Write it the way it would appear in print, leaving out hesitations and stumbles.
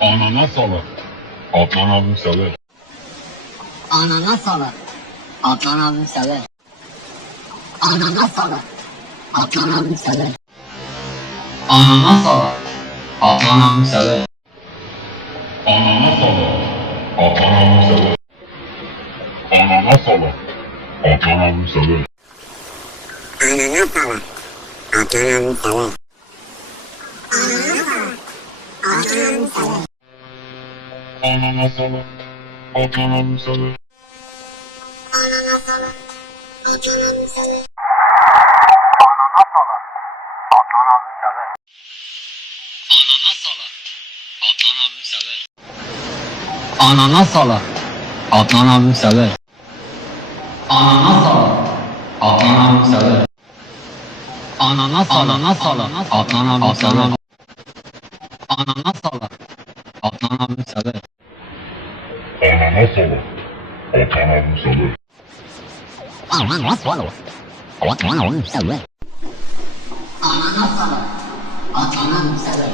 Ananas alır. Adnan abim sever. Ananas alır. Adnan abim sever. Ananas alır. Adnan abim sever. Ananas alır. Adnan abim sever. Ananas alır. Adnan abim sever. Ananas alır. Adnan abim sever. Ananas alır. Adnan abim sever. Ananas alır. Adnan abim sever. Ananas alır. Adnan abim sever. Ananas alır. Adnan abim sever. Ananas alır. Ananas alır. Adnan abim sever. Ananas alır. Adnan abim sever. Ananas alır. Adnan abim sever. Ananas alır. Adnan abim sever. Ananas alır. Adnan abim sever.